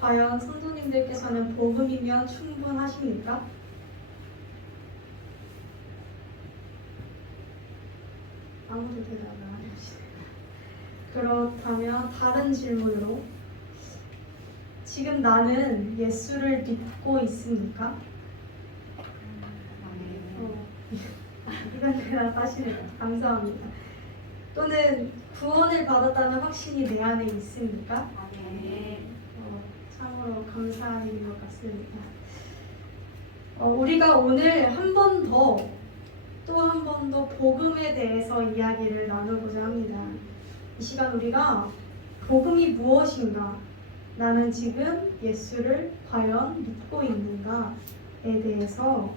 과연 성도님들께서는 복음이면 충분하십니까? 아무도 대답을 안 해주시네요. 그렇다면 다른 질문으로, 지금 나는 예수를 믿고 있습니까? 이런 대답하시네요. 감사합니다. 또는 구원을 받았다는 확신이 내 안에 있습니까? 참으로 감사한 일인 것 같습니다. 우리가 오늘 한 번 더, 또 한 번 더 복음에 대해서 이야기를 나누고자 합니다. 이 시간 우리가 복음이 무엇인가, 나는 지금 예수를 과연 믿고 있는가에 대해서,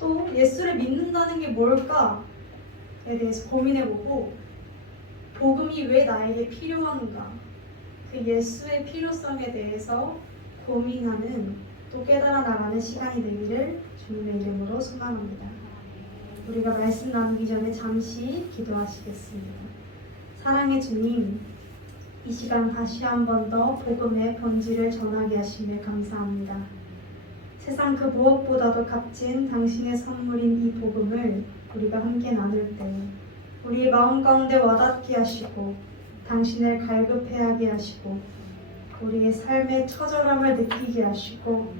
또 예수를 믿는다는 게 뭘까에 대해서 고민해보고, 복음이 왜 나에게 필요한가, 그 예수의 필요성에 대해서 고민하는, 또 깨달아 나가는 시간이 되기를 주님의 이름으로 소망합니다. 우리가 말씀 나누기 전에 잠시 기도하시겠습니다. 사랑의 주님, 이 시간 다시 한 번 더 복음의 본질을 전하게 하시며 감사합니다. 세상 그 무엇보다도 값진 당신의 선물인 이 복음을 우리가 함께 나눌 때 우리의 마음 가운데 와닿게 하시고 당신을 갈급해하게 하시고 우리의 삶의 처절함을 느끼게 하시고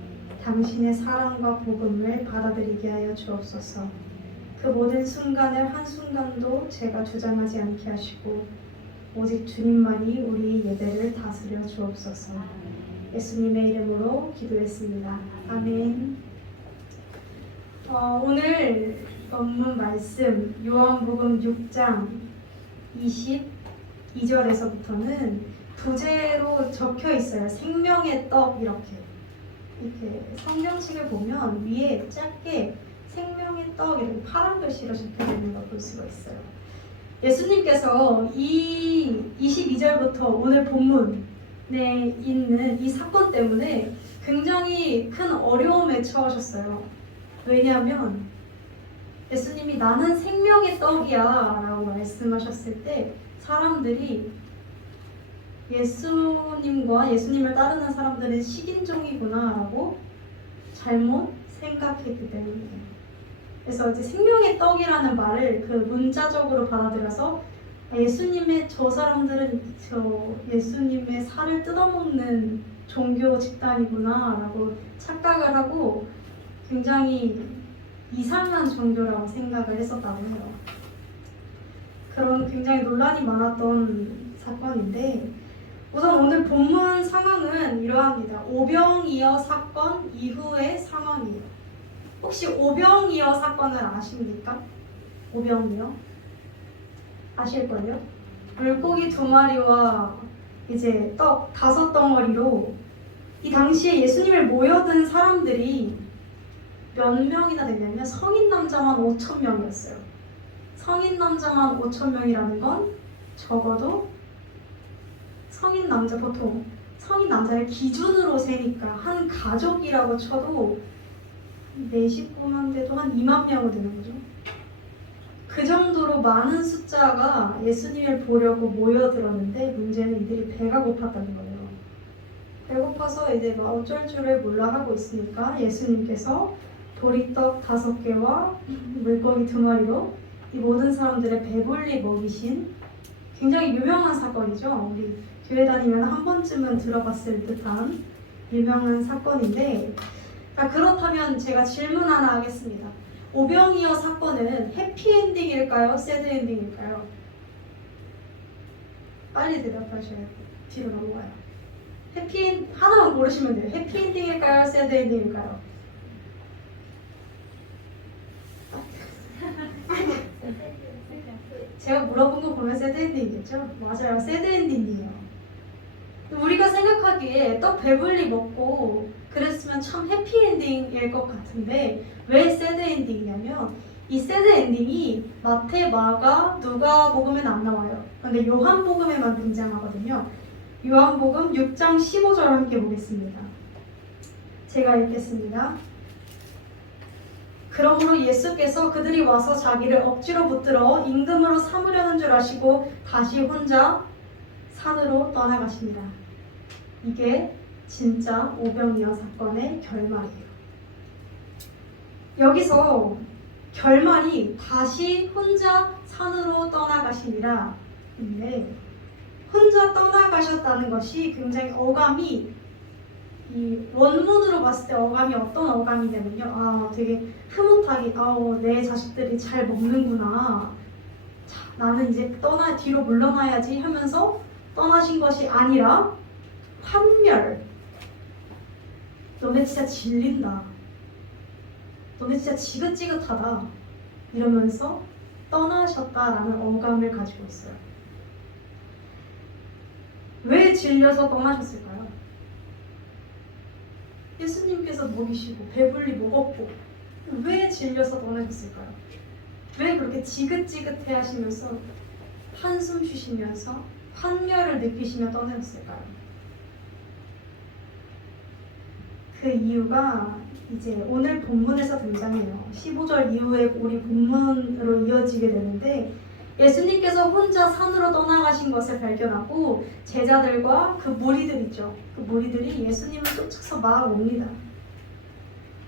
당신의 사랑과 복음을 받아들이게 하여 주옵소서. 그 모든 순간을 한순간도 제가 주장하지 않게 하시고 오직 주님만이 우리 예배를 다스려 주옵소서. 예수님의 이름으로 기도했습니다. 아멘. 오늘 본문 말씀 요한복음 6장 22절에서부터는 부제로 적혀 있어요. 생명의 떡, 이렇게 성경책을 보면 위에 작게 생명의 떡 이렇게 파란 글씨로 적혀 있는 걸 볼 수가 있어요. 예수님께서 이 22절부터 오늘 본문에 있는 이 사건 때문에 굉장히 큰 어려움에 처하셨어요. 왜냐하면 예수님이 나는 생명의 떡이야 라고 말씀하셨을 때 사람들이 예수님과 예수님을 따르는 사람들은 식인종이구나 라고 잘못 생각했기 때문이에요. 그래서 이제 생명의 떡이라는 말을 그 문자적으로 받아들여서 예수님의 저 사람들은 예수님의 살을 뜯어먹는 종교 집단이구나 라고 착각을 하고 굉장히 이상한 종교라고 생각을 했었다고 해요. 그런 굉장히 논란이 많았던 사건인데, 우선 오늘 본문 상황은 이러합니다. 오병이어 사건 이후의 상황이에요. 혹시 오병이어 사건을 아십니까? 오병이어? 아실걸요? 물고기 2마리와 이제 떡 5덩어리로 이 당시에 예수님을 모여든 사람들이 몇 명이나 되냐면 성인 남자만 5,000명이었어요. 성인 남자만 5,000명이라는 건 적어도 성인 남자, 보통 성인 남자를 기준으로 세니까 한 가족이라고 쳐도 내 식구만 돼도 한 2만 명은 되는 거죠. 그 정도로 많은 숫자가 예수님을 보려고 모여들었는데 문제는 이들이 배가 고팠다는 거예요. 배고파서 이제 막 어쩔 줄을 몰라 하고 있으니까 예수님께서 보리떡 5개와 물고기 2마리로 이 모든 사람들의 배불리 먹이신 굉장히 유명한 사건이죠. 우리 교회 다니면 한 번쯤은 들어봤을 듯한 유명한 사건인데, 자, 그렇다면 제가 질문 하나 하겠습니다. 오병이어 사건은 해피엔딩일까요? 새드엔딩일까요? 빨리 대답하셔야 돼요. 뒤로 넘어가요. 하나만 고르시면 돼요. 해피엔딩일까요? 새드엔딩일까요? 제가 물어본 거 보면 새드엔딩이겠죠? 맞아요. 새드엔딩이에요. 우리가 생각하기에 떡 배불리 먹고 그랬으면 참 해피엔딩일 것 같은데 왜 새드엔딩이냐면 이 새드엔딩이 마태, 마가, 누가복음에는 안 나와요. 근데 요한복음에만 등장하거든요. 요한복음 6장 15절 함께 보겠습니다. 제가 읽겠습니다. 그러므로 예수께서 그들이 와서 자기를 억지로 붙들어 임금으로 삼으려는 줄 아시고 다시 혼자 산으로 떠나가십니다. 이게 진짜 오병이어 사건의 결말이에요. 여기서 결말이 다시 혼자 산으로 떠나가시니라. 근데 혼자 떠나가셨다는 것이 굉장히 어감이, 이 원문으로 봤을 때 어감이 어떤 어감이냐면요. 되게 흐뭇하게, 내 자식들이 잘 먹는구나. 자, 나는 이제 뒤로 물러나야지 하면서 떠나신 것이 아니라 환멸. 너네 진짜 질린다. 너네 진짜 지긋지긋하다. 이러면서 떠나셨다라는 어감을 가지고 있어요. 왜 질려서 떠나셨을까요? 예수님께서 먹이시고 배불리 먹었고 왜 질려서 떠나셨을까요? 왜 그렇게 지긋지긋해 하시면서 한숨 쉬시면서 환멸을 느끼시며 떠나셨을까요? 그 이유가 이제 오늘 본문에서 등장해요. 15절 이후에 우리 본문으로 이어지게 되는데, 예수님께서 혼자 산으로 떠나가신 것을 발견하고 제자들과 그 무리들 있죠. 그 무리들이 예수님을 쫓아서 막 옵니다.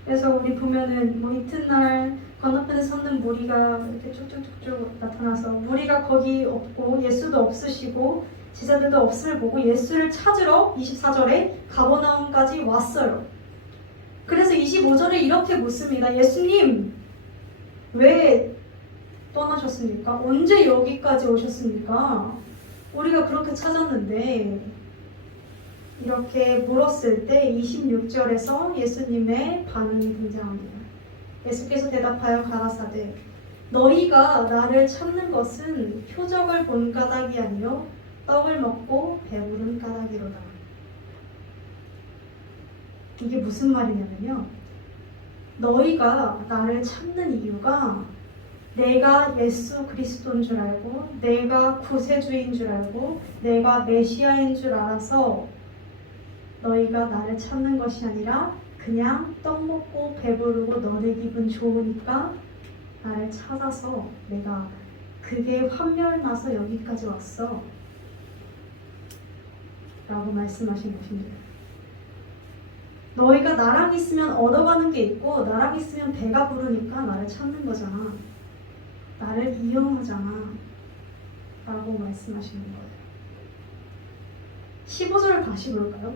그래서 우리 보면은 이튿날 건너편에 섰는 무리가 이렇게 쭉쭉쭉쭉 나타나서, 무리가 거기 없고 예수도 없으시고 제자들도 없음을 보고 예수를 찾으러 24절에 가버나움까지 왔어요. 그래서 25절에 이렇게 묻습니다. 예수님, 왜 떠나셨습니까? 언제 여기까지 오셨습니까? 우리가 그렇게 찾았는데. 이렇게 물었을 때 26절에서 예수님의 반응이 등장합니다. 예수께서 대답하여 가라사대, 너희가 나를 찾는 것은 표적을 본 까닭이 아니요 떡을 먹고 배부른 까닭이로다. 이게 무슨 말이냐면요, 너희가 나를 찾는 이유가 내가 예수 그리스도인 줄 알고, 내가 구세주인 줄 알고, 내가 메시아인 줄 알아서 너희가 나를 찾는 것이 아니라 그냥 떡 먹고 배부르고 너네 기분 좋으니까 나를 찾아서 내가 그게 환멸나서 여기까지 왔어 라고 말씀하신 것입니다. 너희가 나랑 있으면 얻어가는 게 있고 나랑 있으면 배가 부르니까 나를 찾는 거잖아. 나를 이용하잖아 라고 말씀하시는 거예요. 15절을 다시 볼까요?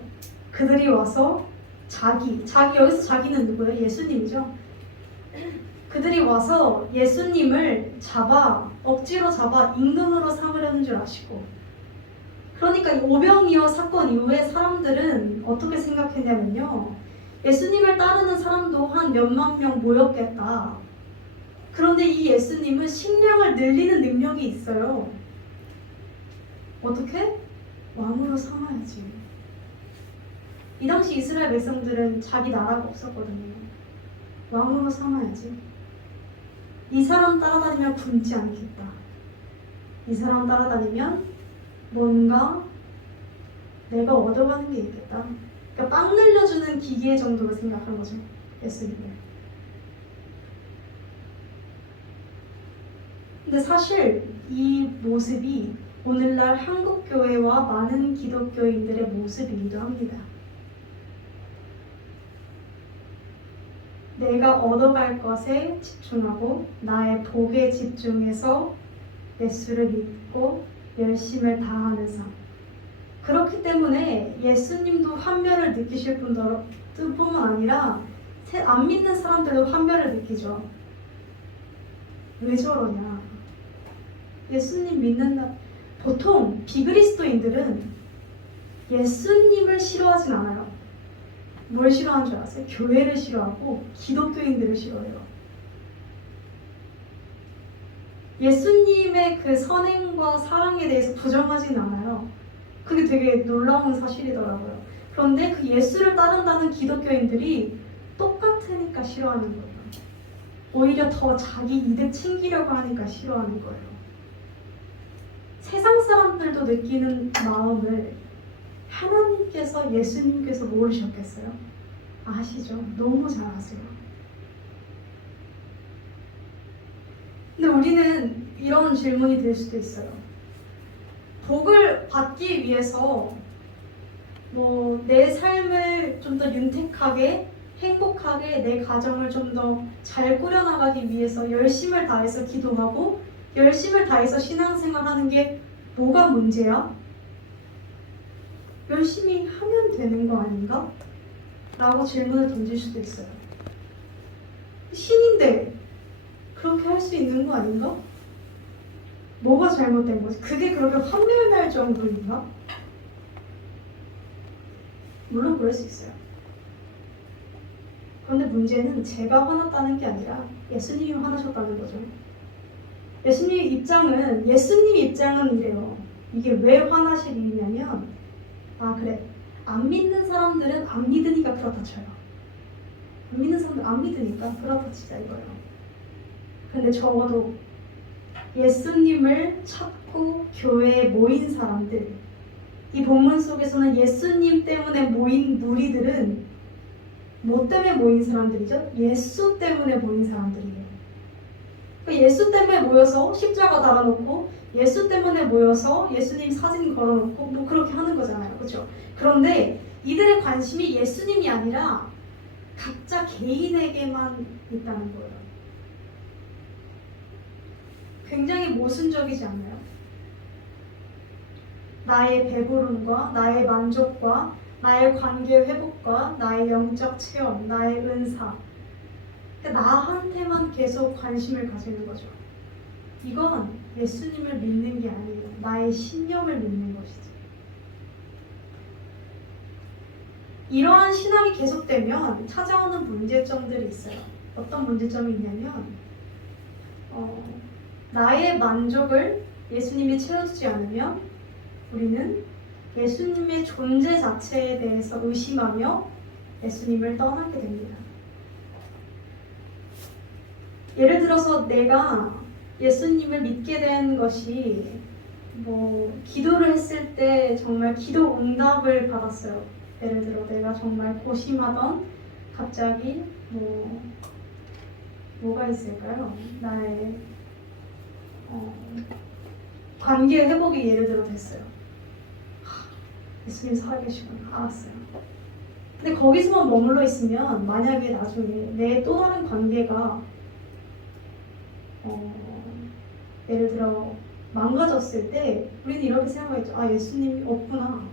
그들이 와서 여기서 자기는 누구예요? 예수님이죠. 그들이 와서 예수님을 억지로 잡아 임금으로 삼으려는 줄 아시고, 그러니까 이 오병이어 사건 이후에 사람들은 어떻게 생각했냐면요, 예수님을 따르는 사람도 한 몇만 명 모였겠다. 그런데 이 예수님은 식량을 늘리는 능력이 있어요. 어떻게? 왕으로 삼아야지. 이 당시 이스라엘 백성들은 자기 나라가 없었거든요. 왕으로 삼아야지. 이 사람 따라다니면 굶지 않겠다. 이 사람 따라다니면 뭔가 내가 얻어가는 게 있겠다. 그러니까 빵 늘려주는 기계 정도로 생각한 거죠, 예수님을. 근데 사실 이 모습이 오늘날 한국교회와 많은 기독교인들의 모습이기도 합니다. 내가 얻어갈 것에 집중하고 나의 복에 집중해서 예수를 믿고 열심을 다하는 삶. 그렇기 때문에 예수님도 환멸을 느끼실 뿐만 아니라 안 믿는 사람들도 환멸을 느끼죠. 왜 저러냐? 예수님 보통 비그리스도인들은 예수님을 싫어하진 않아요. 뭘 싫어하는 줄 아세요? 교회를 싫어하고 기독교인들을 싫어해요. 예수님의 그 선행과 사랑에 대해서 부정하진 않아요. 그게 되게 놀라운 사실이더라고요. 그런데 그 예수를 따른다는 기독교인들이 똑같으니까 싫어하는 거예요. 오히려 더 자기 이득 챙기려고 하니까 싫어하는 거예요. 세상 사람들도 느끼는 마음을 하나님께서, 예수님께서 모르셨겠어요? 아시죠? 너무 잘 아세요. 근데 우리는 이런 질문이 들 수도 있어요. 복을 받기 위해서 뭐 내 삶을 좀 더 윤택하게 행복하게 내 가정을 좀 더 잘 꾸려나가기 위해서 열심을 다해서 기도하고 열심을 다해서 신앙생활하는 게 뭐가 문제야? 열심히 하면 되는 거 아닌가? 라고 질문을 던질 수도 있어요. 신인데 그렇게 할 수 있는 거 아닌가? 뭐가 잘못된 거지? 그게 그렇게 환멸 날 정도인가? 물론 그럴 수 있어요. 그런데 문제는 제가 화났다는 게 아니라 예수님이 화나셨다는 거죠. 예수님 입장은 이래요. 이게 왜 화나실 일이냐면, 그래. 안 믿는 사람들은 안 믿으니까 그렇다 쳐요. 안 믿는 사람들 안 믿으니까 그렇다 치자 이거예요. 근데 적어도 예수님을 찾고 교회에 모인 사람들, 이 본문 속에서는 예수님 때문에 모인 무리들은 뭐 때문에 모인 사람들이죠? 예수 때문에 모인 사람들이에요. 그러니까 예수 때문에 모여서 십자가 달아놓고 예수 때문에 모여서 예수님 사진 걸어놓고 뭐 그렇게 하는 거잖아요. 그렇죠? 그런데 이들의 관심이 예수님이 아니라 각자 개인에게만 있다는 거예요. 굉장히 모순적이지 않나요? 나의 배부름과 나의 만족과 나의 관계 회복과 나의 영적 체험, 나의 은사, 그러니까 나한테만 계속 관심을 가지는 거죠. 이건 예수님을 믿는 게 아니에요. 나의 신념을 믿는 것이지. 이러한 신앙이 계속되면 찾아오는 문제점들이 있어요. 어떤 문제점이 있냐면 나의 만족을 예수님이 채워주지 않으면 우리는 예수님의 존재 자체에 대해서 의심하며 예수님을 떠나게 됩니다. 예를 들어서 내가 예수님을 믿게 된 것이 기도를 했을 때 정말 기도 응답을 받았어요. 예를 들어 내가 정말 고심하던 갑자기 뭐가 있을까요? 나의 관계 회복이 예를 들어 됐어요. 예수님 살아계시구나. 알았어요. 근데 거기서만 머물러 있으면 만약에 나중에 내 또 다른 관계가 예를 들어 망가졌을 때 우리는 이렇게 생각하겠죠. 예수님이 없구나.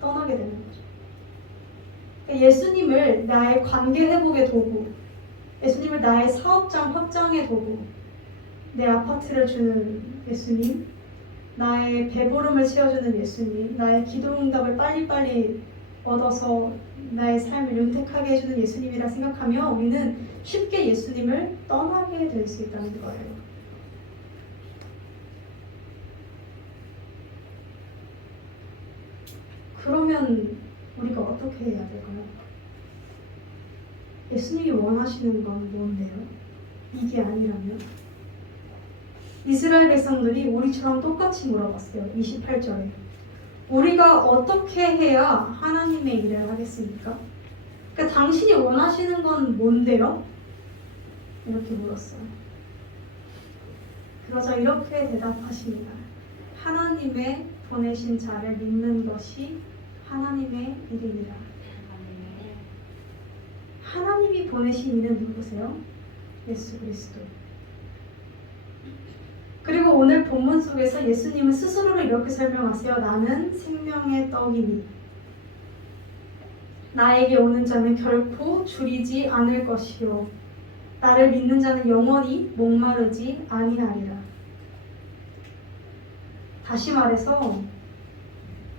떠나게 되는 거죠. 그러니까 예수님을 나의 관계 회복의 도구, 예수님을 나의 사업장 확장의 도구, 내 아파트를 주는 예수님, 나의 배부름을 채워주는 예수님, 나의 기도 응답을 빨리빨리 얻어서 나의 삶을 윤택하게 해주는 예수님이라 생각하며 우리는 쉽게 예수님을 떠나게 될 수 있다는 거예요. 그러면 우리가 어떻게 해야 될까요? 예수님이 원하시는 건 뭔데요? 이게 아니라면? 이스라엘 백성들이 우리처럼 똑같이 물어봤어요. 28절에. 우리가 어떻게 해야 하나님의 일을 하겠습니까? 그러니까 당신이 원하시는 건 뭔데요? 이렇게 물었어요. 그러자 이렇게 대답하십니다. 하나님의 보내신 자를 믿는 것이 하나님의 일입니다. 하나님이 보내신 이는 누구세요? 예수 그리스도. 그리고 오늘 본문 속에서 예수님은 스스로를 이렇게 설명하세요. 나는 생명의 떡이니 나에게 오는 자는 결코 줄이지 않을 것이요 나를 믿는 자는 영원히 목마르지 아니하리라. 다시 말해서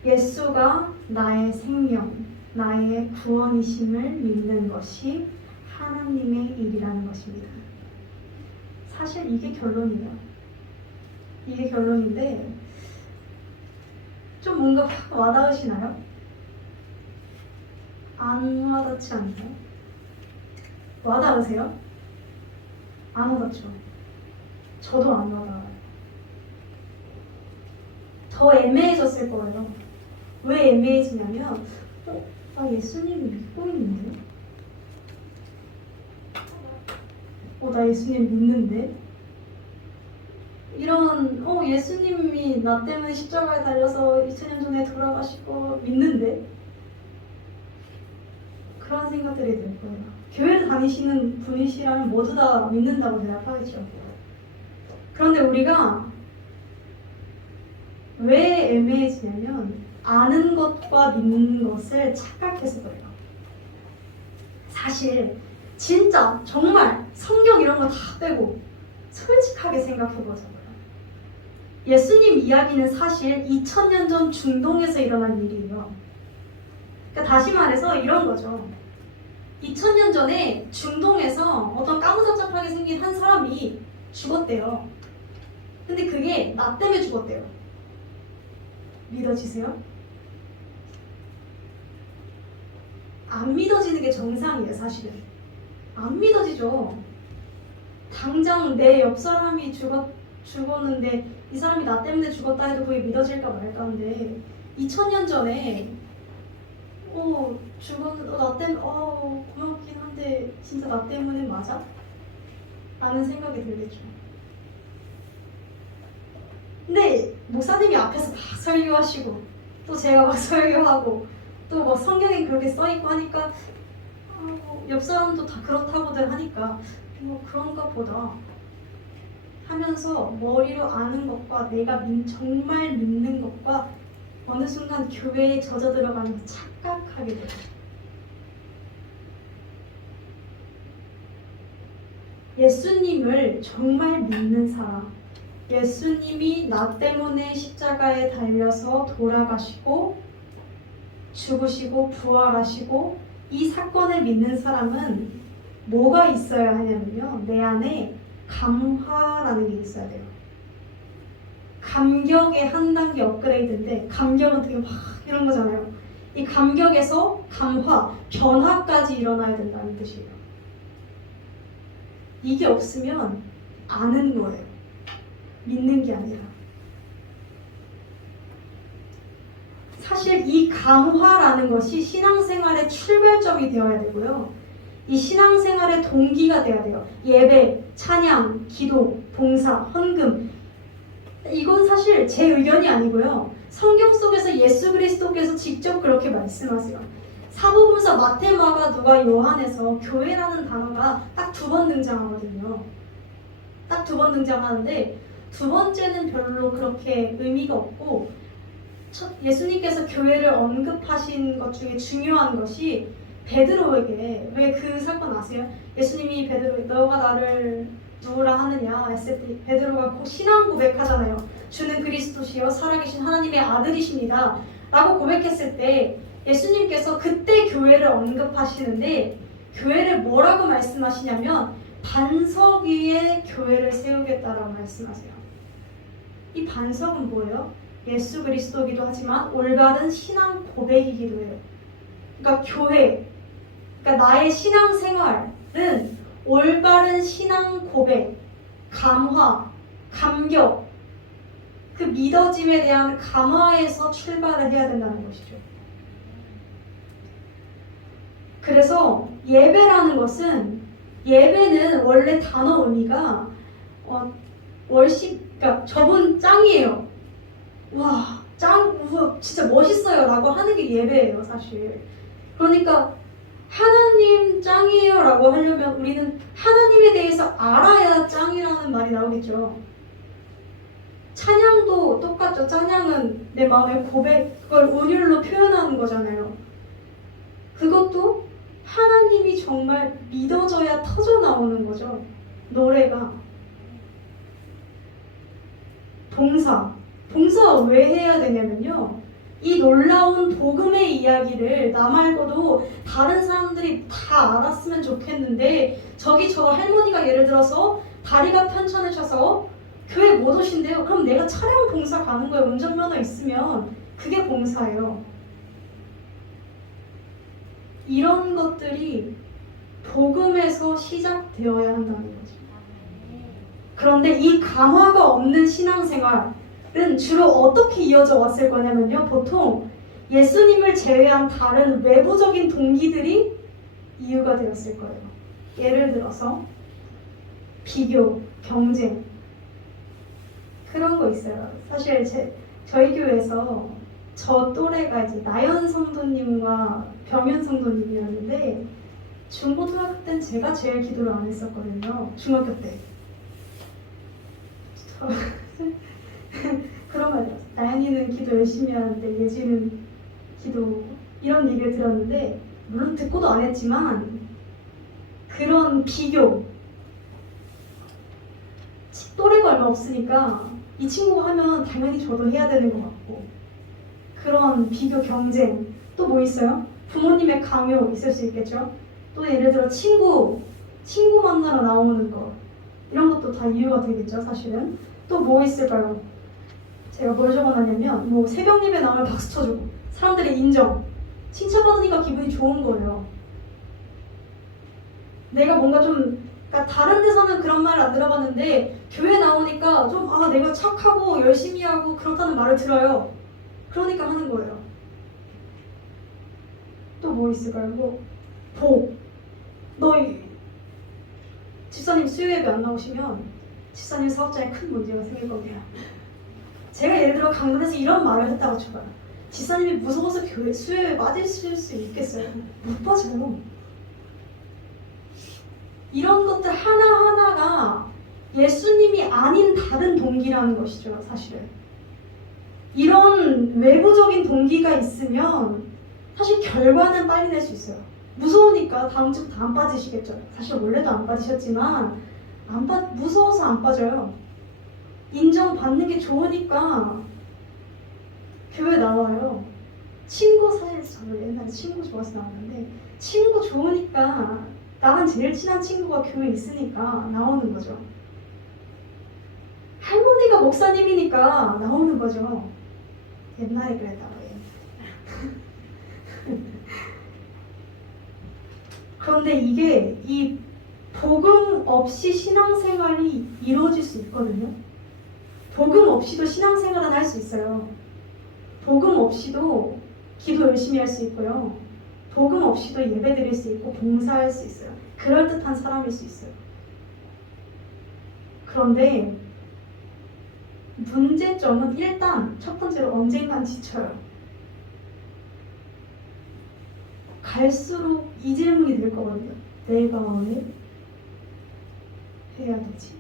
예수가 나의 생명, 나의 구원이심을 믿는 것이 하나님의 일이라는 것입니다. 사실 이게 결론이에요. 이게 결론인데 좀 뭔가 와닿으시나요? 안 와닿지 않나요? 와닿으세요? 안 와닿죠? 저도 안 와닿아요. 더 애매해졌을 거예요. 왜 애매해지냐면 나 예수님을 믿고 있는데? 나 예수님 믿는데? 이런 예수님이 나 때문에 십자가에 달려서 2000년 전에 돌아가시고 믿는데 그런 생각들이 들 거예요. 교회를 다니시는 분이시라면 모두 다 믿는다고 대답하겠죠. 그런데 우리가 왜 애매해지냐면 아는 것과 믿는 것을 착각해서 그래요. 사실 진짜 정말 성경 이런 거 다 빼고 솔직하게 생각해보자고요. 예수님 이야기는 사실 2000년 전 중동에서 일어난 일이에요. 그러니까 다시 말해서 이런 거죠. 2000년 전에 중동에서 어떤 까무잡잡하게 생긴 한 사람이 죽었대요. 근데 그게 나 때문에 죽었대요. 믿어지세요? 안 믿어지는 게 정상이에요, 사실은. 안 믿어지죠. 당장 내 옆 사람이 죽었는데 이 사람이 나 때문에 죽었다 해도 그게 믿어질까 말까인데 2000년 전에 죽었는데 나 때문에 고맙긴 한데 진짜 나 때문에 맞아? 라는 생각이 들겠죠. 근데 목사님이 앞에서 막 설교하시고 또 제가 막 설교하고 또 뭐 성경에 그렇게 써있고 하니까 옆 사람도 다 그렇다고들 하니까 뭐 그런가 보다 하면서 머리로 아는 것과 내가 정말 믿는 것과 어느 순간 교회에 젖어 들어가는 착각하게 돼요. 예수님을 정말 믿는 사람, 예수님이 나 때문에 십자가에 달려서 돌아가시고 죽으시고 부활하시고 이 사건을 믿는 사람은 뭐가 있어야 하냐면요, 내 안에 감화라는 게 있어야 돼요. 감격의 한 단계 업그레이드인데, 감격은 되게 막 이런 거잖아요. 이 감격에서 감화, 변화까지 일어나야 된다는 뜻이에요. 이게 없으면 아는 거예요. 믿는 게 아니라. 사실 이 감화라는 것이 신앙생활의 출발점이 되어야 되고요. 이 신앙생활의 동기가 되어야 돼요. 예배, 찬양, 기도, 봉사, 헌금. 이건 사실 제 의견이 아니고요. 성경 속에서 예수 그리스도께서 직접 그렇게 말씀하세요. 사복음서 마태, 마가, 누가, 요한에서 교회라는 단어가 딱 2번 등장하거든요. 딱 2번 등장하는데 두 번째는 별로 그렇게 의미가 없고, 예수님께서 교회를 언급하신 것 중에 중요한 것이 베드로에게, 왜 그 사건 아세요? 예수님이 베드로, 너가 나를 누구라 하느냐 했을 때 베드로가 신앙 고백하잖아요. 주는 그리스도시요 살아계신 하나님의 아들이십니다 라고 고백했을 때 예수님께서 그때 교회를 언급하시는데, 교회를 뭐라고 말씀하시냐면 반석 위에 교회를 세우겠다라고 말씀하세요. 이 반석은 뭐예요? 예수 그리스도이기도 하지만 올바른 신앙 고백이기도 해요. 그러니까 교회, 그러니까 나의 신앙 생활은 올바른 신앙 고백, 감화, 감격, 그 믿어짐에 대한 감화에서 출발을 해야 된다는 것이죠. 그래서 예배라는 것은, 예배는 원래 단어 의미가 월십, 그러니까 저분 짱이에요. 와, 우와, 진짜 멋있어요 라고 하는 게 예배예요, 사실. 그러니까 하나님 짱이에요 라고 하려면 우리는 하나님에 대해서 알아야 짱이라는 말이 나오겠죠. 찬양도 똑같죠. 찬양은 내 마음의 고백, 그걸 운율로 표현하는 거잖아요. 그것도 하나님이 정말 믿어져야 터져 나오는 거죠. 노래가. 봉사 왜 해야 되냐면요, 이 놀라운 복음의 이야기를 나 말고도 다른 사람들이 다 알았으면 좋겠는데, 저기 저 할머니가 예를 들어서 다리가 편찮으셔서 교회 못 오신대요. 그럼 내가 차량 봉사 가는 거예요. 운전면허 있으면. 그게 봉사예요. 이런 것들이 복음에서 시작되어야 한다는 거죠. 그런데 이 감화가 없는 신앙생활은 주로 어떻게 이어져 왔을 거냐면요, 보통 예수님을 제외한 다른 외부적인 동기들이 이유가 되었을 거예요. 예를 들어서 비교, 경쟁, 그런 거 있어요. 사실 저희 교회에서 저 또래가 이제 나연 성도님과 병현 성도님이었는데 중고등학교 때는 제가 제일 기도를 안 했었거든요. 중학교 때. 그런 말이에요. 나연이는 기도 열심히 하는데 예지는 기도 이런 얘기를 들었는데 물론 듣고도 안 했지만 그런 비교 또래가 얼마 없으니까 이 친구가 하면 당연히 저도 해야 되는 것 같고 그런 비교 경쟁 또 뭐 있어요? 부모님의 강요 있을 수 있겠죠? 또 예를 들어 친구 만나러 나오는 거 이런 것도 다 이유가 되겠죠 사실은. 또 뭐 있을까요? 제가 뭘 적어놨냐면 뭐 새벽 예배 나오면 박수 쳐주고 사람들의 인정 칭찬받으니까 기분이 좋은 거예요. 내가 뭔가 좀 그러니까 다른 데서는 그런 말을 안 들어봤는데 교회 나오니까 좀 내가 착하고 열심히 하고 그렇다는 말을 들어요. 그러니까 하는 거예요. 또 뭐 있을까요? 집사님 수요 예배 안 나오시면 집사님 사업장에 큰 문제가 생길 겁니다. 제가 예를 들어 강단에서 이런 말을 했다고 쳐봐요. 집사님이 무서워서 교회 수요에 빠지실 수 있겠어요? 못 빠져요. 이런 것들 하나하나가 예수님이 아닌 다른 동기라는 것이죠, 사실은. 이런 외부적인 동기가 있으면 사실 결과는 빨리 낼 수 있어요. 무서우니까 다음 주부터 안 빠지시겠죠. 사실 원래도 안 빠지셨지만 무서워서 안 빠져요. 인정받는 게 좋으니까 교회 나와요. 사실 저는 옛날에 친구 좋아서 나왔는데 친구 좋으니까 나랑 제일 친한 친구가 교회에 있으니까 나오는 거죠. 할머니가 목사님이니까 나오는 거죠. 옛날에 그랬다고 해요. 그런데 이게 이 복음 없이 신앙생활이 이루어질 수 있거든요. 복음 없이도 신앙생활은 할 수 있어요. 복음 없이도 기도 열심히 할 수 있고요. 복음 없이도 예배 드릴 수 있고 봉사할 수 있어요. 그럴듯한 사람일 수 있어요. 그런데 문제점은 일단 첫 번째로 언젠간 지쳐요. 갈수록 이 질문이 될 거거든요. 내가 왜 해야 되지?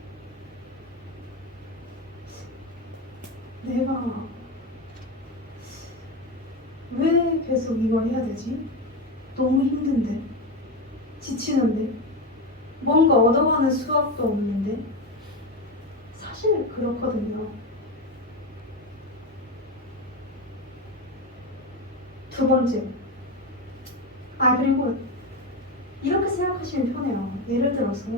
내가 왜 계속 이걸 해야 되지? 너무 힘든데, 지치는데, 뭔가 얻어가는 수확도 없는데. 사실 그렇거든요. 두 번째, 그리고 이렇게 생각하시면 편해요. 예를 들어서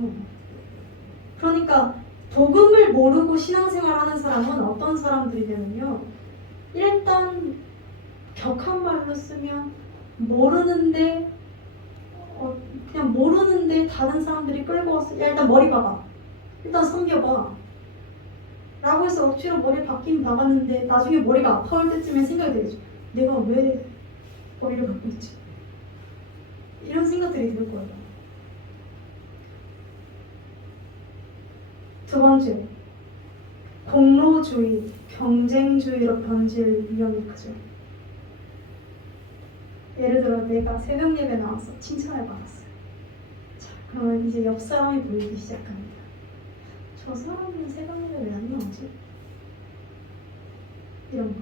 그러니까 복음을 모르고 신앙생활하는 사람은 어떤 사람들이 되면요, 일단 격한 말로 쓰면 모르는데 그냥 모르는데 다른 사람들이 끌고 와서 야 일단 머리 박아, 일단 섬겨봐 라고 해서 억지로 머리 박긴 박았는데 나중에 머리가 아파올 때쯤에 생각이 들죠. 내가 왜 머리를 바꾸지? 이런 생각들이 들 거예요. 두 번째, 공로주의, 경쟁주의로 변질 위험이 크죠. 예를 들어 내가 새벽 예배 나와서 칭찬을 받았어요. 자, 그러면 이제 옆 사람이 보이기 시작합니다. 저 사람은 새벽 예배 왜 안 나오지? 이런 거.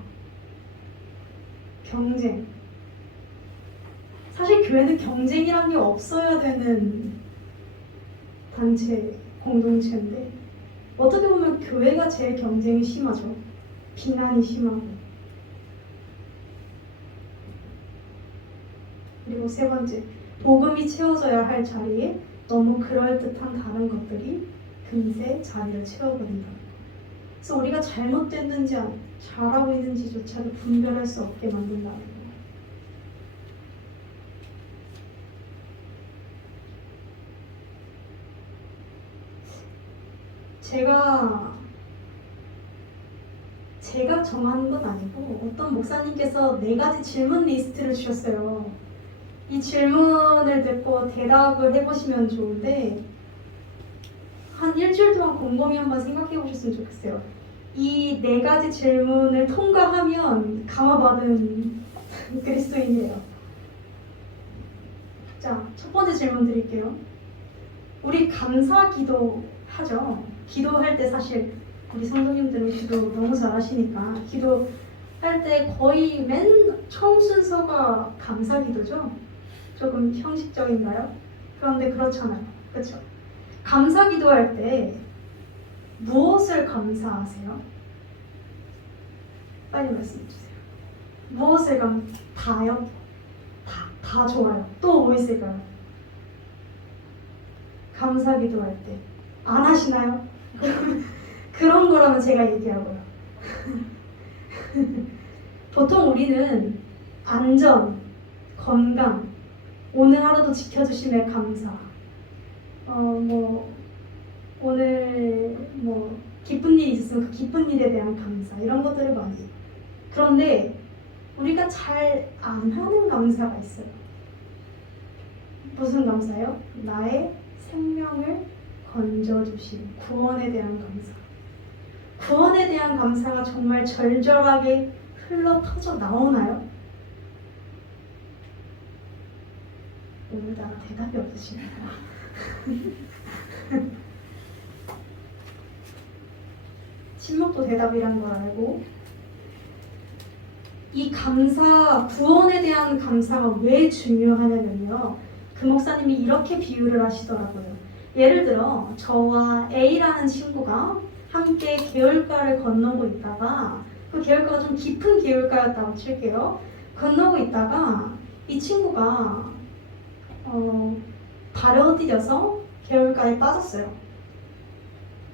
경쟁. 사실 교회는 경쟁이란 게 없어야 되는 단체, 공동체인데 어떻게 보면 교회가 제일 경쟁이 심하죠. 비난이 심하고. 그리고 세 번째, 복음이 채워져야 할 자리에 너무 그럴듯한 다른 것들이 금세 자리를 채워버린다. 그래서 우리가 잘못됐는지 잘하고 있는지조차도 분별할 수 없게 만든다는 거예요. 제가 정하는 건 아니고 어떤 목사님께서 4가지 질문 리스트를 주셨어요. 이 질문을 듣고 대답을 해보시면 좋은데 한 일주일 동안 곰곰이 한번 생각해 보셨으면 좋겠어요. 이 4가지 질문을 통과하면 감화받은 그리스도인이에요. 자, 첫 번째 질문 드릴게요. 우리 감사 기도 하죠. 기도할 때 사실 우리 성도님들은 기도 너무 잘하시니까 기도할 때 거의 맨 처음 순서가 감사 기도죠. 조금 형식적인가요? 그런데 그렇잖아요. 그렇죠? 감사 기도할 때 무엇을 감사하세요? 빨리 말씀해 주세요. 무엇을 다요? 다 좋아요. 또 뭐 있을까요? 감사 기도할 때 안 하시나요? 그런 거라면 제가 얘기하고요. 보통 우리는 안전, 건강, 오늘 하루도 지켜주심에 감사, 오늘 기쁜 일이 있었으면 그 기쁜 일에 대한 감사, 이런 것들을 많이 해요. 그런데 우리가 잘 안 하는 감사가 있어요. 무슨 감사요? 나의 생명을 건져주신 구원에 대한 감사. 구원에 대한 감사가 정말 절절하게 흘러 터져 나오나요? 오늘따라 대답이 없으시네요. 침묵도 대답이란 걸 알고, 이 감사, 구원에 대한 감사가 왜 중요하냐면요, 그 목사님이 이렇게 비유를 하시더라고요. 예를 들어 저와 A라는 친구가 함께 개울가를 건너고 있다가, 그 개울가가 좀 깊은 개울가였다고 칠게요. 건너고 있다가 이 친구가 발을 헛디뎌서 개울가에 빠졌어요.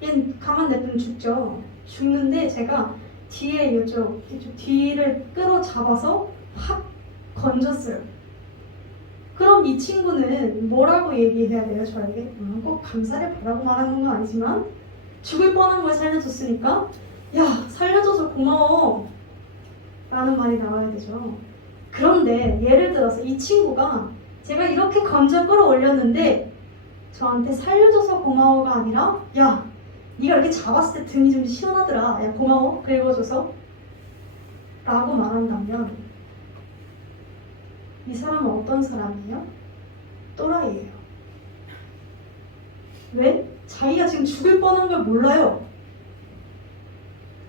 얘는 가만 냅두면 죽죠. 죽는데 제가 뒤에 이쪽 뒤를 끌어잡아서 확 건졌어요. 그럼 이 친구는 뭐라고 얘기해야 돼요? 저에게 꼭 감사를 바라고 말하는 건 아니지만 죽을 뻔한 걸 살려줬으니까 야, 살려줘서 고마워 라는 말이 나와야 되죠. 그런데 예를 들어서 이 친구가 제가 이렇게 건져 끌어올렸는데 저한테 살려줘서 고마워가 아니라 야, 네가 이렇게 잡았을 때 등이 좀 시원하더라, 야 고마워 긁어줘서 라고 말한다면 이 사람은 어떤 사람이에요? 또라이예요. 왜? 자기가 지금 죽을 뻔한 걸 몰라요.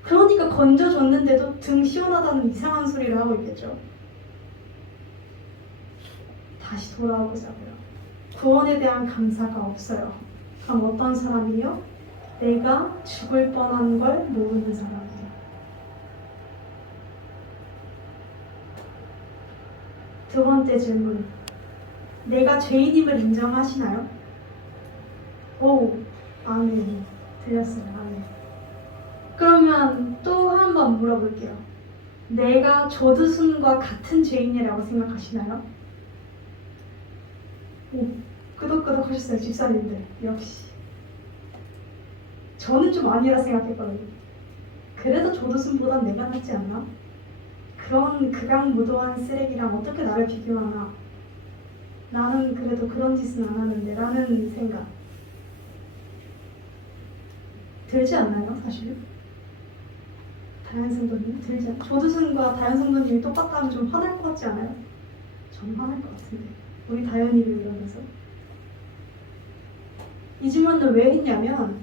그러니까 건져줬는데도 등 시원하다는 이상한 소리를 하고 있겠죠. 다시 돌아오자고요. 구원에 대한 감사가 없어요. 그럼 어떤 사람이요? 내가 죽을 뻔한 걸 모르는 사람이에요. 두 번째 질문. 내가 죄인임을 인정하시나요? 오, 아멘. 들렸어요. 아멘. 그러면 또 한 번 물어볼게요. 내가 조두순과 같은 죄인이라고 생각하시나요? 오, 끄덕끄덕 하셨어요, 집사님들. 역시. 저는 좀 아니라 생각했거든요. 그래도 조두순보단 내가 낫지 않나? 그런 극악무도한 쓰레기랑 어떻게 나를 비교하나? 나는 그래도 그런 짓은 안 하는데 라는 생각 들지 않나요? 사실 다현 성도님 들지 않나요? 조두순과 다현 성도님이 똑같다면 좀 화날 것 같지 않아요? 전 화날 것 같은데 우리 다현이를 이러면서. 이 질문을 왜 했냐면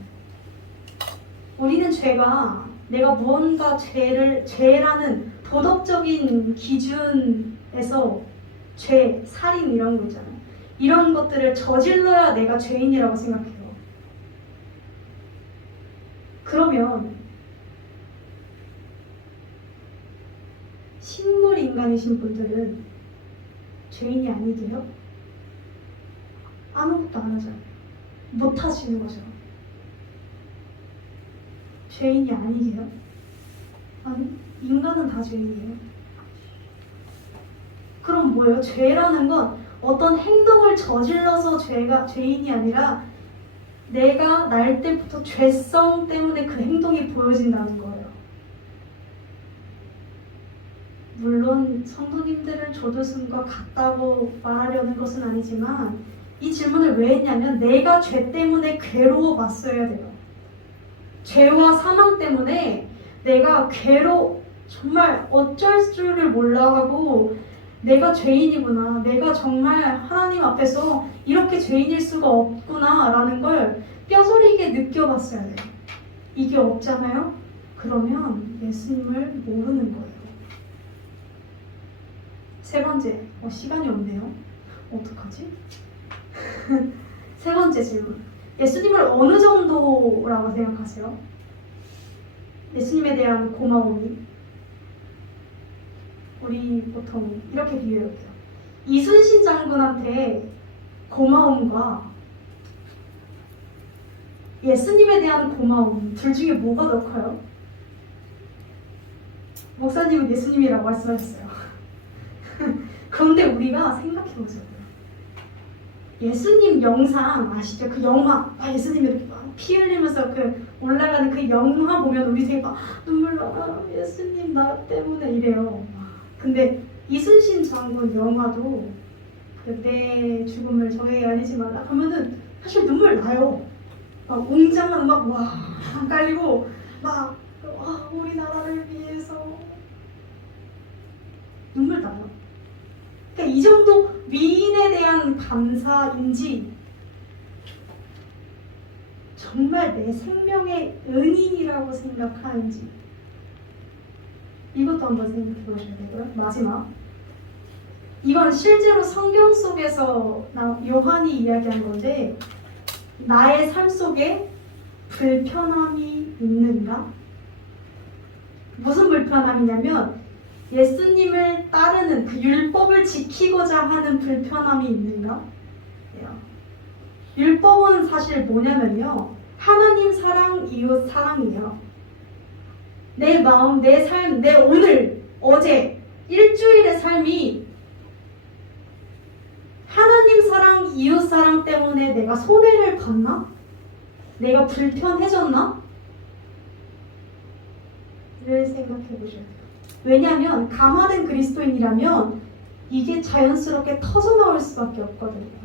우리는 죄가 내가 무언가 죄라는 도덕적인 기준에서 죄, 살인 이런 거 있잖아요. 이런 것들을 저질러야 내가 죄인이라고 생각해요. 그러면 식물 인간이신 분들은 죄인이 아니게요? 아무것도 안 하잖아요. 못 하시는 거죠. 죄인이 아니게요? 아니, 인간은 다 죄인이에요. 그럼 뭐예요? 죄라는 건 어떤 행동을 저질러서 죄인이 아니라 내가 날 때부터 죄성 때문에 그 행동이 보여진다는 거예요. 물론 성도님들을 조두순과 같다고 말하려는 것은 아니지만 이 질문을 왜 했냐면 내가 죄 때문에 괴로워봤어야 돼요. 죄와 사망 때문에 내가 정말 어쩔 줄을 몰라하고 내가 죄인이구나. 내가 정말 하나님 앞에서 이렇게 죄인일 수가 없구나 라는 걸 뼈저리게 느껴봤어야 돼요. 이게 없잖아요? 그러면 예수님을 모르는 거예요. 세 번째, 시간이 없네요. 어떡하지? 세 번째 질문. 예수님을 어느 정도라고 생각하세요? 예수님에 대한 고마움이 우리 보통 이렇게 비유해요. 이순신 장군한테 고마움과 예수님에 대한 고마움 둘 중에 뭐가 더 커요? 목사님은 예수님이라고 말씀하셨어요. 그런데 우리가 생각해보자고요. 예수님 영상 아시죠? 그 영화, 예수님이 이렇게 막 피 흘리면서 그 올라가는 그 영화 보면 우리 되게 막 눈물 나, 예수님 나 때문에 이래요. 근데 이순신 장군 영화도 내 죽음을 저에게 알리지 말라 하면은 사실 눈물 나요. 막 웅장한 음악 와 깔리고 막 우리나라를 위해서 눈물 나요. 그러니까 이 정도 위인에 대한 감사인지 정말 내 생명의 은인이라고 생각하는지 이것도 한번 생각해 보셔야 되고요. 마지막, 이건 실제로 성경 속에서 요한이 이야기한 건데, 나의 삶 속에 불편함이 있는가? 무슨 불편함이냐면 예수님을 따르는 그 율법을 지키고자 하는 불편함이 있는가? 율법은 사실 뭐냐면요, 하나님 사랑, 이웃 사랑이에요. 내 마음, 내 삶, 내 오늘, 어제, 일주일의 삶이 하나님 사랑, 이웃 사랑 때문에 내가 손해를 봤나? 내가 불편해졌나? 를 생각해 보셔야 돼요. 왜냐하면 감화된 그리스도인이라면 이게 자연스럽게 터져나올 수밖에 없거든요.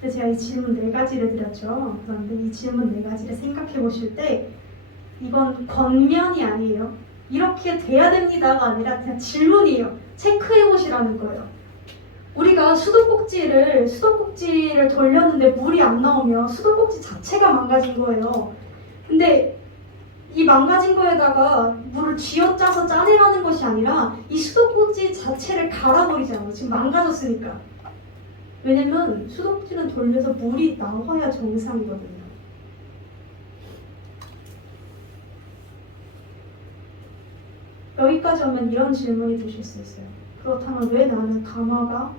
그래서 제가 이 질문 4가지를 드렸죠. 그런데 이 질문 4가지를 생각해 보실 때 이건 권면이 아니에요. 이렇게 돼야 됩니다가 아니라 그냥 질문이에요. 체크해 보시라는 거예요. 우리가 수도꼭지를 돌렸는데 물이 안 나오면 수도꼭지 자체가 망가진 거예요. 근데 이 망가진 거에다가 물을 쥐어짜서 짜내라는 것이 아니라 이 수도꼭지 자체를 갈아버리잖아요. 지금 망가졌으니까. 왜냐면 수도꼭지는 돌려서 물이 나와야 정상이거든요. 여기까지 오면 이런 질문이 드실 수 있어요. 그렇다면 왜 나는 감화가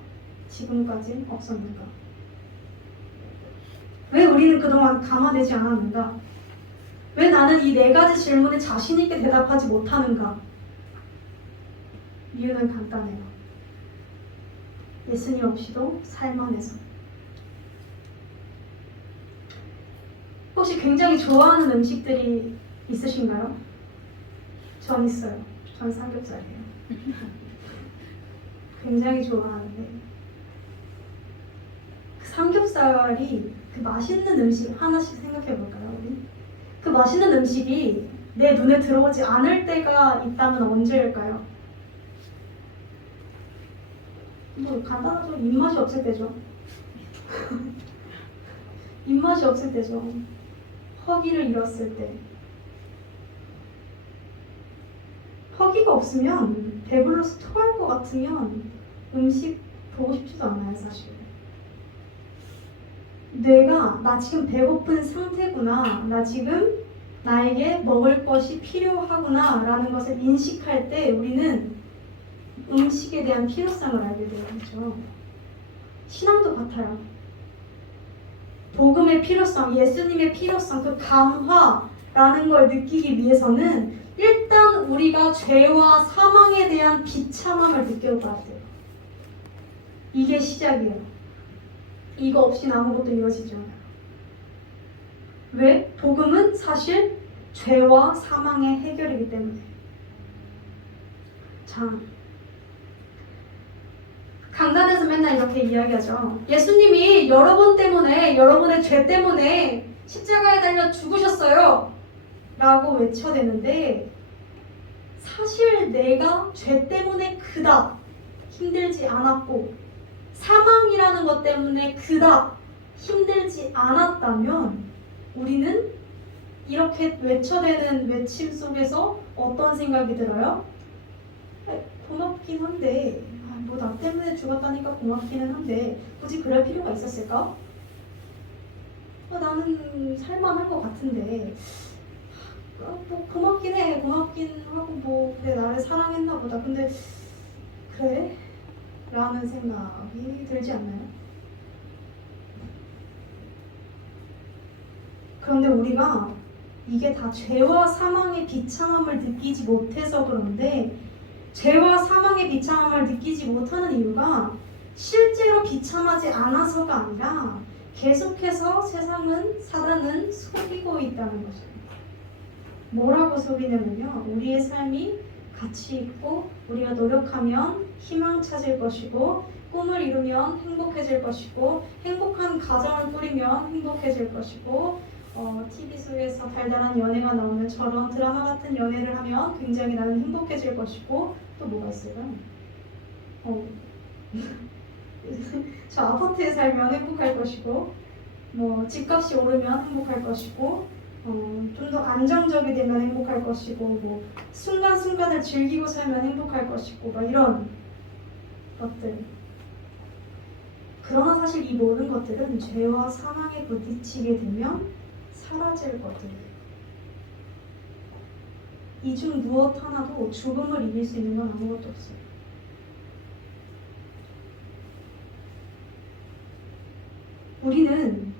지금까지 없었는가? 왜 우리는 그동안 감화되지 않았는가? 왜 나는 이 4가지 질문에 자신 있게 대답하지 못하는가? 이유는 간단해요. 예수님 없이도 살만해서. 혹시 굉장히 좋아하는 음식들이 있으신가요? 전 있어요. 전 삼겹살이에요. 굉장히 좋아하는데 그 삼겹살이 그 맛있는 음식 하나씩 생각해 볼까요? 우리? 그 맛있는 음식이 내 눈에 들어오지 않을 때가 있다면 언제일까요? 뭐 간단하죠. 입맛이 없을 때죠. 입맛이 없을 때죠. 허기를 잃었을 때. 허기가 없으면 배불러서 토할 것 같으면 음식 보고 싶지도 않아요, 사실. 뇌가 나 지금 배고픈 상태구나, 나 지금 나에게 먹을 것이 필요하구나 라는 것을 인식할 때 우리는 음식에 대한 필요성을 알게 되죠. 신앙도 같아요. 복음의 필요성, 예수님의 필요성, 그 감화라는 걸 느끼기 위해서는 일단 우리가 죄와 사망에 대한 비참함을 느껴봐야 돼요. 이게 시작이에요. 이거 없이는 아무것도 이루어지지 않아요. 왜? 복음은 사실 죄와 사망의 해결이기 때문에. 자, 강단에서 맨날 이렇게 이야기하죠. 예수님이 여러분 때문에, 여러분의 죄 때문에 십자가에 달려 죽으셨어요 라고 외쳐대는데 사실 내가 죄 때문에 그닥 힘들지 않았고 사망이라는 것 때문에 그닥 힘들지 않았다면 우리는 이렇게 외쳐대는 외침 속에서 어떤 생각이 들어요? 고맙긴 한데 뭐 나 때문에 죽었다니까 고맙기는 한데 굳이 그럴 필요가 있었을까? 나는 살만한 것 같은데 뭐 고맙긴 해. 고맙긴 하고 뭐 그래 나를 사랑했나 보다. 근데 그래? 라는 생각이 들지 않나요? 그런데 우리가 이게 다 죄와 사망의 비참함을 느끼지 못해서 그런데 죄와 사망의 비참함을 느끼지 못하는 이유가 실제로 비참하지 않아서가 아니라 계속해서 사단은 속이고 있다는 거죠. 뭐라고 속이냐면요. 우리의 삶이 가치 있고 우리가 노력하면 희망 찾을 것이고 꿈을 이루면 행복해질 것이고 행복한 가정을 꾸리면 행복해질 것이고 TV 속에서 달달한 연애가 나오면 저런 드라마 같은 연애를 하면 굉장히 나는 행복해질 것이고 또 뭐가 있을까요? 저 아파트에 살면 행복할 것이고 뭐 집값이 오르면 행복할 것이고 좀 더 안정적이 되면 행복할 것이고 뭐 순간순간을 즐기고 살면 행복할 것이고 막 이런 것들. 그러나 사실 이 모든 것들은 죄와 사망에 부딪히게 되면 사라질 것들이에요. 이 중 무엇 하나도 죽음을 이길 수 있는 건 아무것도 없어요. 우리는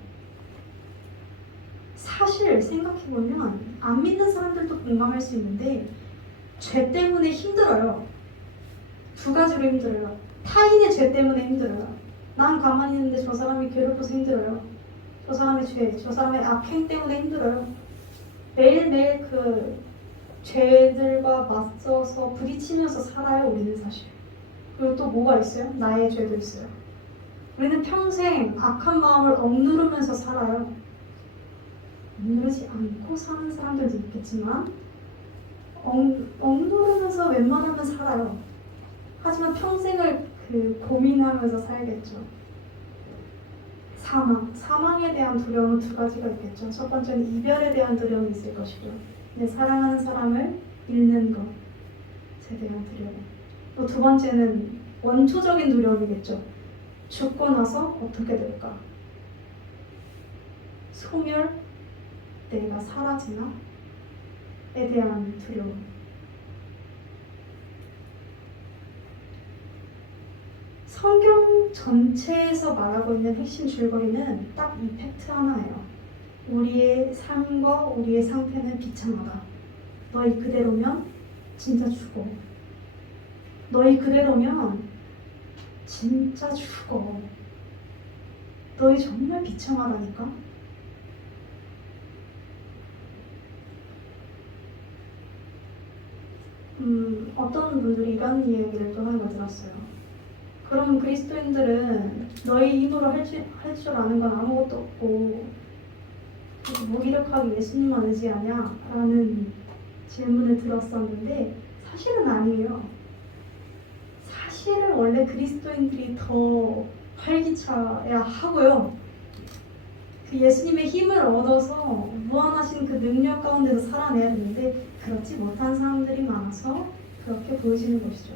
사실 생각해보면 안 믿는 사람들도 공감할 수 있는데 죄 때문에 힘들어요. 두 가지로 힘들어요. 타인의 죄 때문에 힘들어요. 난 가만히 있는데 저 사람이 괴롭혀서 힘들어요. 저 사람의 죄, 저 사람의 악행 때문에 힘들어요. 매일매일 그 죄들과 맞서서 부딪히면서 살아요. 우리는 사실. 그리고 또 뭐가 있어요? 나의 죄도 있어요. 우리는 평생 악한 마음을 억누르면서 살아요. 억누르지 않고 사는 사람들도 있겠지만 억누르면서 웬만하면 살아요. 하지만 평생을 고민하면서 살겠죠. 사망에 대한 두려움은 두 가지가 있겠죠. 첫 번째는 이별에 대한 두려움이 있을 것이죠. 내 사랑하는 사람을 잃는 것에 대한 두려움. 또 두 번째는 원초적인 두려움이겠죠. 죽고 나서 어떻게 될까? 소멸, 내가 사라지나? 에 대한 두려움. 성경 전체에서 말하고 있는 핵심 줄거리는 딱 이 팩트 하나예요. 우리의 삶과 우리의 상태는 비참하다. 너희 그대로면 진짜 죽어. 너희 그대로면 진짜 죽어. 너희 정말 비참하다니까? 어떤 분들이 이런 이야기를 또 하는 걸 들었어요. 그럼 그리스도인들은 너희 힘으로 할 줄 아는 건 아무것도 없고 무기력하게 예수님만 의지하냐? 라는 질문을 들었었는데 사실은 아니에요. 사실은 원래 그리스도인들이 더 활기차야 하고요. 그 예수님의 힘을 얻어서 무한하신 그 능력 가운데서 살아내야 되는데 그렇지 못한 사람들이 많아서 그렇게 보여지는 것이죠.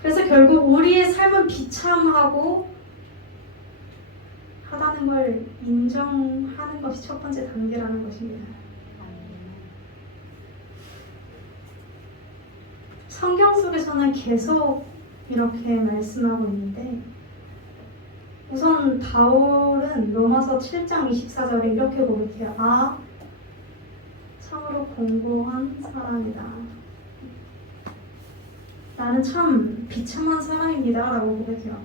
그래서 결국 우리의 삶은 비참하고 하다는 걸 인정하는 것이 첫 번째 단계라는 것입니다. 성경 속에서는 계속 이렇게 말씀하고 있는데 우선 바울은 로마서 7장 24절에 이렇게 고백해요. 참으로 공고한 사람이다. 나는 참 비참한 사람입니다 라고 고백해요.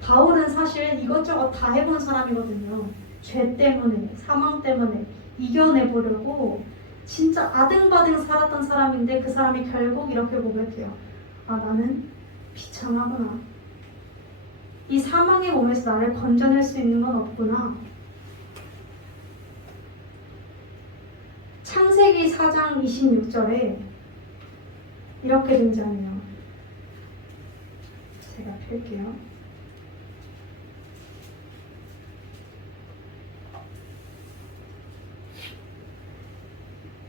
바울은 사실 이것저것 다 해본 사람이거든요. 죄 때문에, 사망 때문에 이겨내보려고 진짜 아등바등 살았던 사람인데 그 사람이 결국 이렇게 고백해요. 나는 비참하구나. 이 사망의 몸에서 나를 건져낼 수 있는 건 없구나. 창세기 4장 26절에 이렇게 등장해요. 제가 펼게요.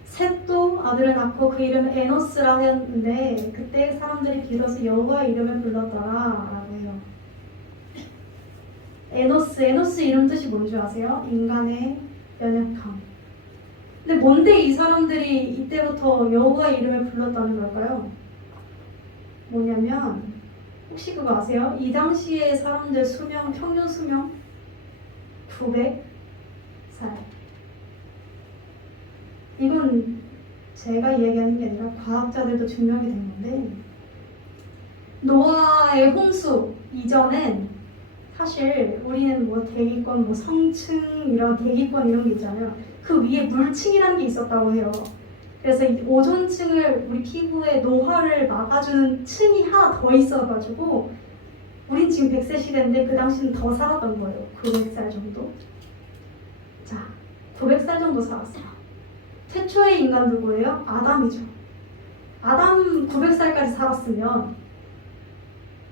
셋도 아들을 낳고 그 이름을 에노스라 하였는데 그때 사람들이 비로소 여호와 이름을 불렀더라 라고 해요. 에노스 이름 뜻이 뭔지 아세요? 인간의 연약함. 근데 뭔데 이 사람들이 이때부터 여호와 이름을 불렀다는 걸까요? 뭐냐면 혹시 그거 아세요? 이 당시에 사람들 수명, 평균 수명 900살. 이건 제가 이야기하는 게 아니라 과학자들도 증명이 된 건데, 노아의 홍수 이전엔 사실 우리는 뭐 대기권, 뭐 성층 이런 대기권 이런 게 있잖아요. 그 위에 물층이라는 게 있었다고 해요. 그래서 이 오존층을 우리 피부에 노화를 막아주는 층이 하나 더 있어가지고 우린 지금 100세 시대인데 그 당시는 더 살았던 거예요. 900살 정도. 자, 900살 정도 살았어요. 최초의 인간 누구예요? 아담이죠. 아담 900살까지 살았으면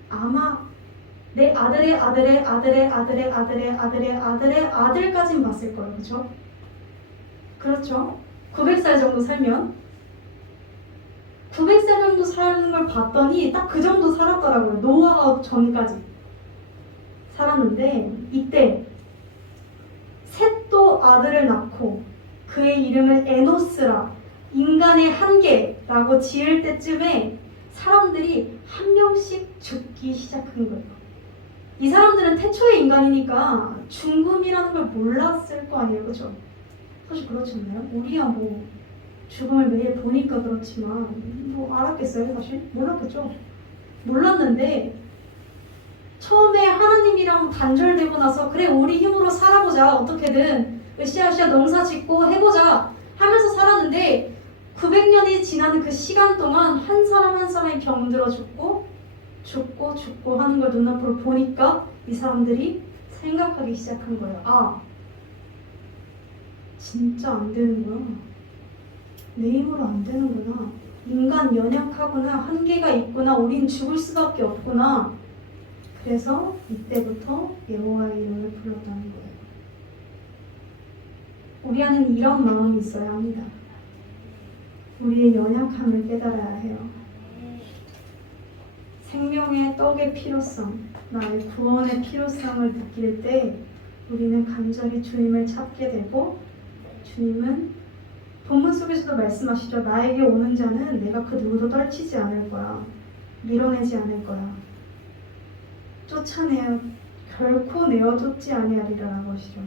아마 내 아들의 아들의 아들의 아들의 아들의 아들의 아들의 아들까지는 봤을 거예요. 그렇죠? 그렇죠? 900살 정도 살면 900살 정도 사는 걸 봤더니 딱 그 정도 살았더라고요. 노아가 전까지 살았는데 이때 셋도 아들을 낳고 그의 이름을 에노스라 인간의 한계라고 지을 때쯤에 사람들이 한 명씩 죽기 시작한 거예요. 이 사람들은 태초의 인간이니까 죽음이라는 걸 몰랐을 거 아니에요. 그렇죠? 사실 그렇지 않나요? 우리야 뭐 죽음을 매일 보니까 그렇지만 뭐 알았겠어요? 사실? 몰랐겠죠? 몰랐는데 처음에 하나님이랑 단절되고 나서 그래 우리 힘으로 살아보자 어떻게든 으쌰으쌰 농사 짓고 해보자 하면서 살았는데 900년이 지나는 그 시간 동안 한 사람 한 사람이 병들어 죽고 하는 걸 눈앞으로 보니까 이 사람들이 생각하기 시작한 거예요. 아, 진짜 안 되는구나. 내 힘으로 안 되는구나. 인간 연약하구나. 한계가 있구나. 우린 죽을 수밖에 없구나. 그래서 이때부터 여호와의 이름을 불렀다는 거예요. 우리 안에는 이런 마음이 있어야 합니다. 우리의 연약함을 깨달아야 해요. 생명의 떡의 필요성, 나의 구원의 필요성을 느낄 때 우리는 간절히 주님을 찾게 되고 주님은 본문 속에서도 말씀하시죠. 나에게 오는 자는 내가 그 누구도 떨치지 않을 거야. 밀어내지 않을 거야. 쫓아내어 결코 내어쫓지 아니하리라라고 하시죠.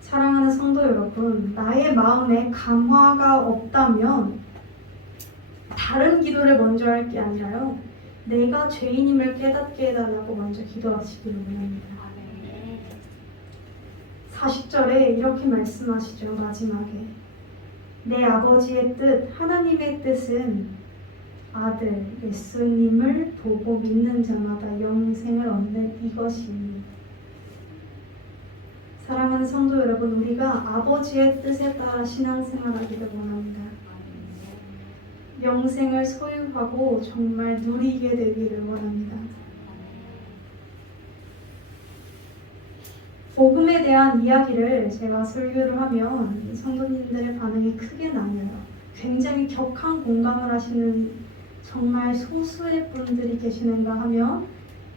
사랑하는 성도 여러분, 나의 마음에 감화가 없다면 다른 기도를 먼저 할 게 아니라요. 내가 죄인임을 깨닫게 해달라고 먼저 기도하시기를 원합니다. 40절에 이렇게 말씀하시죠. 마지막에 내 아버지의 뜻, 하나님의 뜻은 아들 예수님을 보고 믿는 자마다 영생을 얻는 이것이니. 사랑하는 성도 여러분, 우리가 아버지의 뜻에 따라 신앙생활하기를 원합니다. 영생을 소유하고 정말 누리게 되기를 원합니다. 복음에 대한 이야기를 제가 설교를 하면 성도님들의 반응이 크게 나뉘어요. 굉장히 격한 공감을 하시는 정말 소수의 분들이 계시는가 하면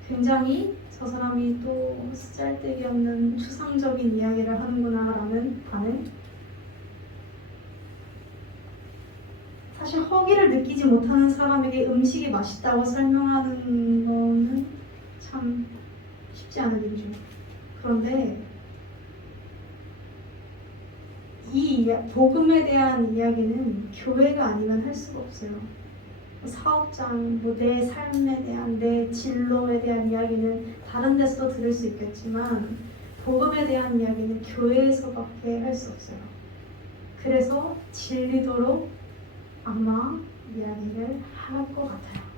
굉장히 저 사람이 또 쓰잘데기 없는 추상적인 이야기를 하는구나 라는 반응. 사실 허기를 느끼지 못하는 사람에게 음식이 맛있다고 설명하는 거는 참 쉽지 않은 일이죠. 그런데 이 복음에 대한 이야기는 교회가 아니면 할 수가 없어요. 사업장, 내 삶에 대한, 내 진로에 대한 이야기는 다른 데서도 들을 수 있겠지만 복음에 대한 이야기는 교회에서밖에 할 수 없어요. 그래서 진리도록 아마 이야기를 할 것 같아요.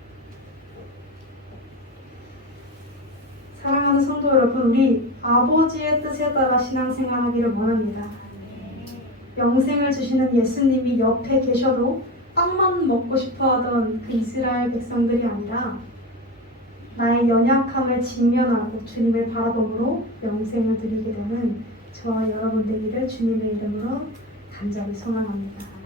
사랑하는 성도 여러분, 우리 아버지의 뜻에 따라 신앙생활하기를 원합니다. 영생을 주시는 예수님이 옆에 계셔도 빵만 먹고 싶어 하던 그 이스라엘 백성들이 아니라 나의 연약함을 직면하고 주님을 바라봄으로 영생을 누리게 되는 저와 여러분 되기를 주님의 이름으로 간절히 소망합니다.